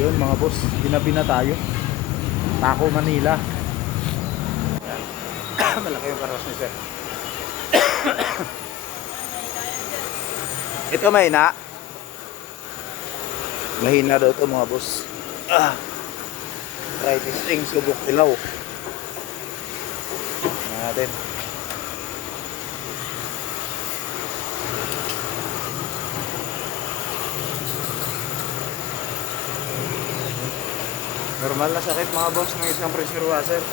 Yun mga boss, ginabi na tayo. Taco Manila. Malaki yung karos ni sir. Ito mahina. Mahina daw ito mga boss. Try this thing, subok ilaw. Natin. Normal na sakit mga boss ng isang pressure washer.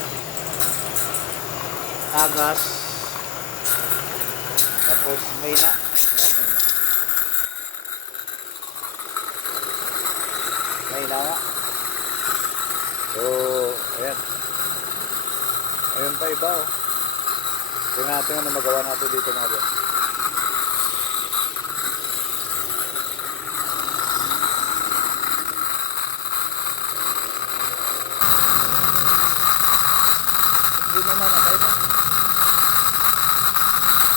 Tagas. Tapos mahina. Mahina nga. So, ayan. Ayun pa iba oh. Tingnan natin ano magawa natin dito mga boss. Hindi naman matay pa.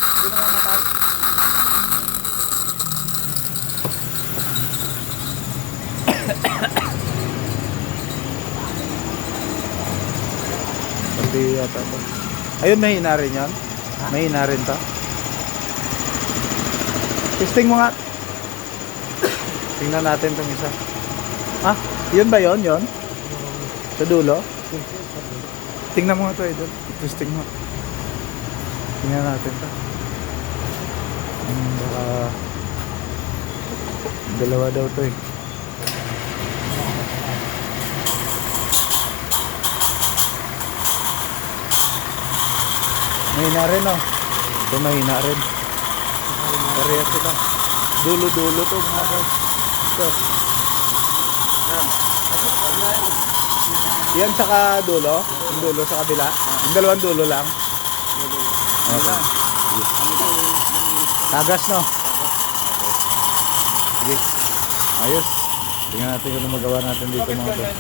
Hindi naman matay. Pati yata to. Ayun, mahina rin yan. Mahina rin to. Testing mo nga. Tingnan natin itong isa. Ah, yun ba yun? Yun? Sa dulo? Tingnan mo nga ito, idol. Testing mo. Tingnan natin ito. Baka dalawa daw ito eh. Mahina rin oh. Ito mahina rin. Parehas ito. Dulo-dulo to mga boss. Ito. Yan saka dulo. Yung dulo sa kabila. Yung dalawang dulo lang. Okay. Tagas no? Sige. Ayos. Tingnan natin kung ano magawa natin dito mga boss.